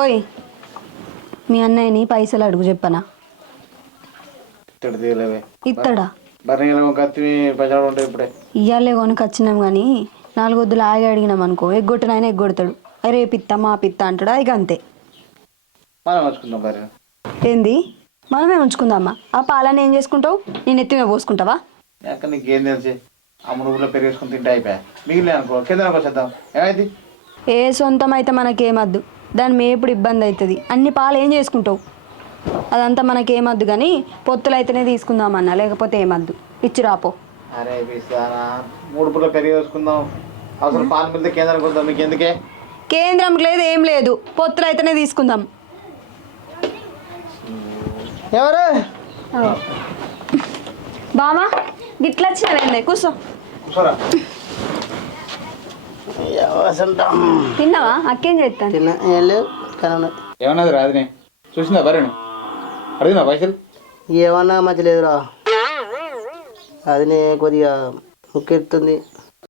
ఓయ్ మీ అన్నయ్యని పైసలు అడుగు చెప్పనా ఇత్తడు తీయలేవే ఇత్తడా బర్రెలు కత్తి పైసలు ఉంటాయి ఇప్పుడే ఇయ్యాలే కొనుక్కి వచ్చినాం కానీ 4 వద్దులు ఆగి అడిగినాం అనుకో ఎగ్గొట్టినైనా ఎగ్గొడతాడు రేపు ఇత్తా మా పిత్తా అంటాడా ఇక అంతే మనం వచ్చుకుందాం బర్రె ఏంది మనమే ఉంచుకుందామా ఆ పాలన ఏం చేసుకుంటావు నేను ఎత్తిమే పోసుకుంటావా అక్కడ నీకేం తెలిసి అమ్మ ఊళ్ళో పెరిగేసుకుని తింటే అయిపోయా మిగిలిన అనుకో కింద వచ్చేద్దాం ఏమైంది ఏ సొంతం అయితే మనకేమద్దు దాని మేపుడు ఇబ్బంది అవుతుంది అన్ని పాలు ఏం చేసుకుంటావు అదంతా మనకేమద్దు కానీ పొత్తులు అయితేనే తీసుకుందామన్నా లేకపోతే ఏమద్దు ఇచ్చి రాపో అరే పిస్తానా 3 పూల పెరిగేసుకుందాం అవసరం పాలు మిగిలితే కేంద్రానికి వద్దాం మీకు ఎందుకే కేంద్రం లేదు ఏం లేదు పొత్తులు అయితేనే తీసుకుందాం ఎవరు బామా గిట్లా వచ్చినవేందే కూర్చో కూర్చోరా తిన్నావా అక్కేం చేస్తాను తిన్నా ఏం లేదు కానీ ఏమన్నది రాదునే చూసిందా బర్రెను అడిగినా పైసలు ఏమన్నా మంచి లేదురా అది కొద్దిగా ముక్కెత్తుంది